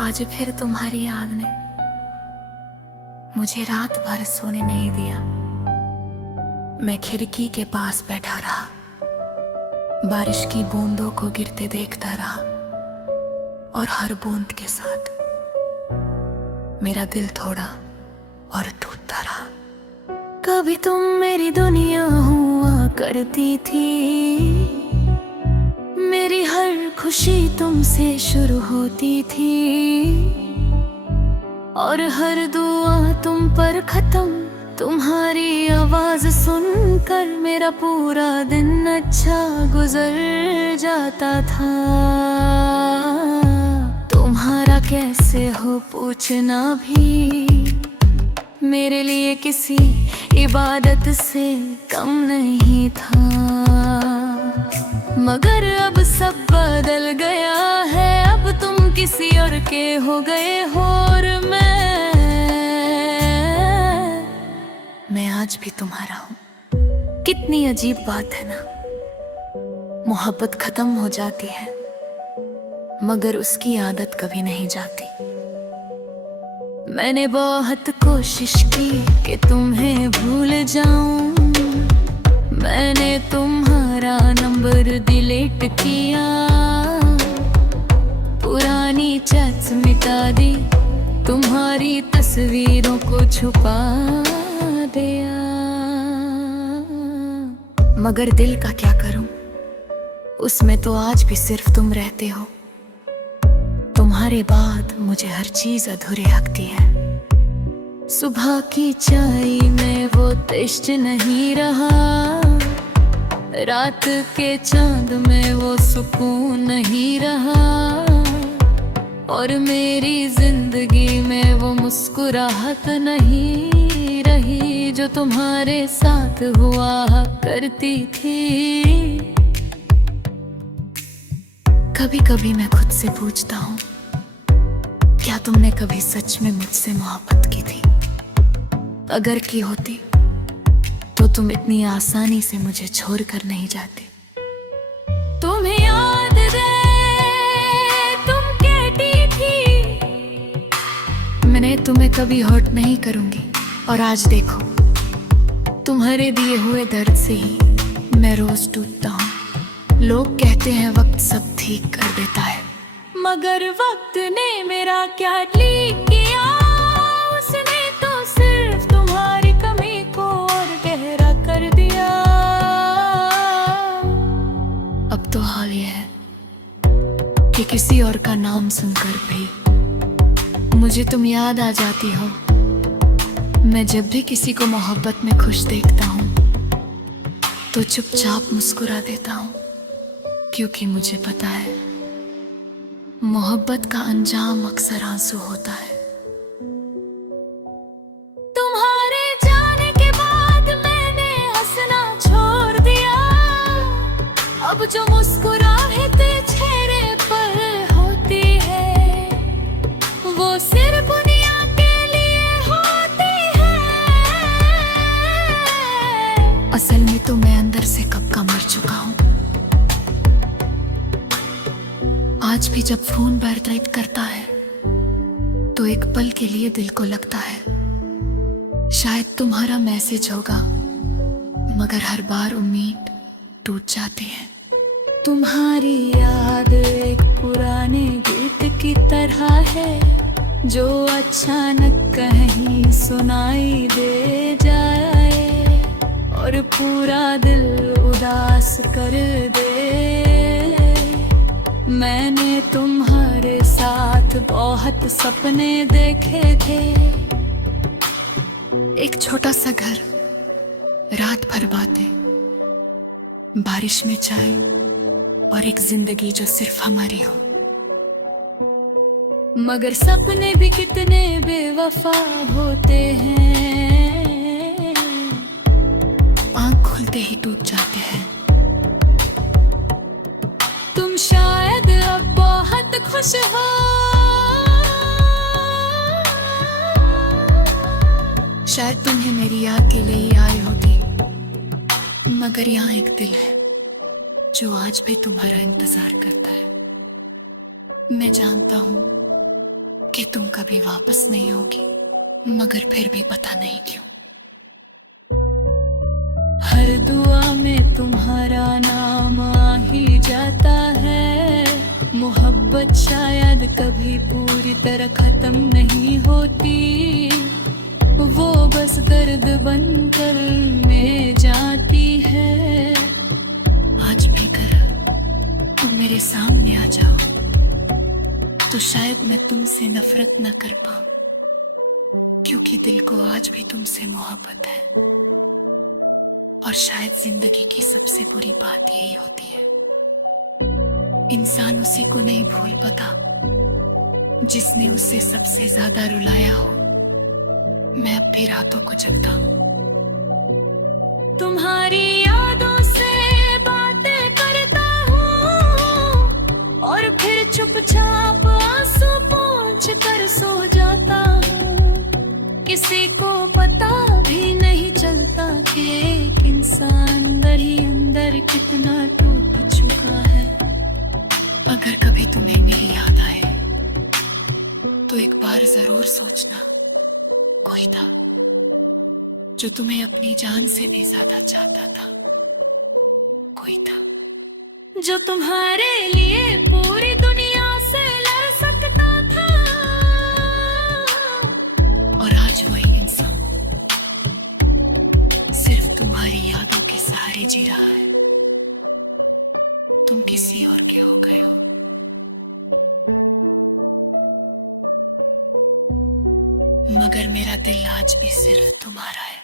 आज फिर तुम्हारी याद ने मुझे रात भर सोने नहीं दिया। मैं खिड़की के पास बैठा रहा, बारिश की बूंदों को गिरते देखता रहा और हर बूंद के साथ मेरा दिल थोड़ा और टूटता रहा। कभी तुम मेरी दुनिया हुआ करती थी, मेरी हर खुशी तुमसे शुरू होती थी और हर दुआ तुम पर खत्म। तुम्हारी आवाज सुनकर मेरा पूरा दिन अच्छा गुजर जाता था। तुम्हारा कैसे हो पूछना भी मेरे लिए किसी इबादत से कम नहीं था। मगर अब सब बदल गया है, अब तुम किसी और के हो गए हो और मैं आज भी तुम्हारा हूँ। कितनी अजीब बात है ना, मोहब्बत खत्म हो जाती है मगर उसकी आदत कभी नहीं जाती। मैंने बहुत कोशिश की कि तुम्हें भूल जाऊं, मैंने तुम्हारा नंबर डिलीट किया, पुरानी चैट्स मिटा दी, तुम्हारी तस्वीरों को छुपा दिया। मगर दिल का क्या करूं, उसमें तो आज भी सिर्फ तुम रहते हो। तुम्हारे बाद मुझे हर चीज अधूरी लगती है। सुबह की चाय में वो टेस्ट नहीं रहा, रात के चांद में वो सुकून नहीं रहा और मेरी जिंदगी में वो मुस्कुराहट नहीं रही जो तुम्हारे साथ हुआ करती थी। कभी कभी मैं खुद से पूछता हूँ, क्या तुमने कभी सच में मुझसे मोहब्बत की थी? अगर की होती तो तुम इतनी आसानी से मुझे छोड़कर नहीं जाते। तुम्हें याद है तुम कहती थी मैंने तुम्हें कभी हर्ट नहीं करूंगी, और आज देखो तुम्हारे दिए हुए दर्द से ही मैं रोज टूटता हूँ। लोग कहते हैं वक्त सब ठीक कर देता है, मगर वक्त ने मेरा क्या ठीक किया? उसने तो सिर्फ तुम्हारी कमी को और गहरा कर दिया। अब तो हाल ये है कि किसी और का नाम सुनकर भी मुझे तुम याद आ जाती हो। मैं जब भी किसी को मोहब्बत में खुश देखता हूँ तो चुपचाप मुस्कुरा देता हूँ, क्योंकि मुझे पता है मोहब्बत का अंजाम अक्सर आंसू होता है। तुम्हारे जाने के बाद मैंने हंसना छोड़ दिया, अब जो मुस्कुराहटें चेहरे पर होती है वो सिर्फ दुनिया के लिए होती है। असल में तो मैं अंदर से कब का मर चुका हूँ। आज भी जब फोन वाइब्रेट करता है तो एक पल के लिए दिल को लगता है शायद तुम्हारा मैसेज होगा, मगर हर बार उम्मीद टूट जाती है। तुम्हारी याद एक पुराने गीत की तरह है जो अचानक कहीं सुनाई दे जाए और पूरा दिल उदास कर दे। मैंने तुम्हारे साथ बहुत सपने देखे थे, एक छोटा सा घर, रात भर बातें, बारिश में चाय और एक जिंदगी जो सिर्फ हमारी हो। मगर सपने भी कितने बेवफा होते हैं, आंख खुलते ही टूट जाते हैं। तुम शायद अब बहुत खुश हो, शायद तुम्हें मेरी याद के लिए ही आई होगी, मगर यहाँ एक दिल है जो आज भी तुम्हारा इंतजार करता है। मैं जानता हूँ कि तुम कभी वापस नहीं होगी, मगर फिर भी पता नहीं क्यों हर दुआ में तुम्हारा नाम आ ही जाता है। मोहब्बत शायद कभी पूरी तरह खत्म नहीं होती, वो बस दर्द बनकर में जाती है। आज भी अगर तुम मेरे सामने आ जाओ तो शायद मैं तुमसे नफरत न कर पाऊं, क्योंकि दिल को आज भी तुमसे मोहब्बत है। और शायद जिंदगी की सबसे बुरी बात यही होती है, इंसान उसी को नहीं भूल पाता जिसने उसे सबसे ज्यादा रुलाया हो। मैं अब भी रातों को जगता हूँ, तुम्हारी यादों से बातें करता हूँ और फिर चुपचाप आंसू पोंछ कर सो जाता हूँ। किसी को पता भी नहीं चलता कि एक इंसान अंदर ही अंदर कितना टूट चुका है। अगर कभी तुम्हें मेरी याद आए तो एक बार जरूर सोचना, कोई था जो तुम्हें अपनी जान से भी ज्यादा चाहता था। कोई था जो तुम्हारे लिए पूरी दुनिया से लड़ सकता था। और आज वही इंसान सिर्फ तुम्हारी यादों के सहारे जी रहा है। तुम किसी और के हो गए हो, मगर मेरा दिल आज भी सिर्फ तुम्हारा है।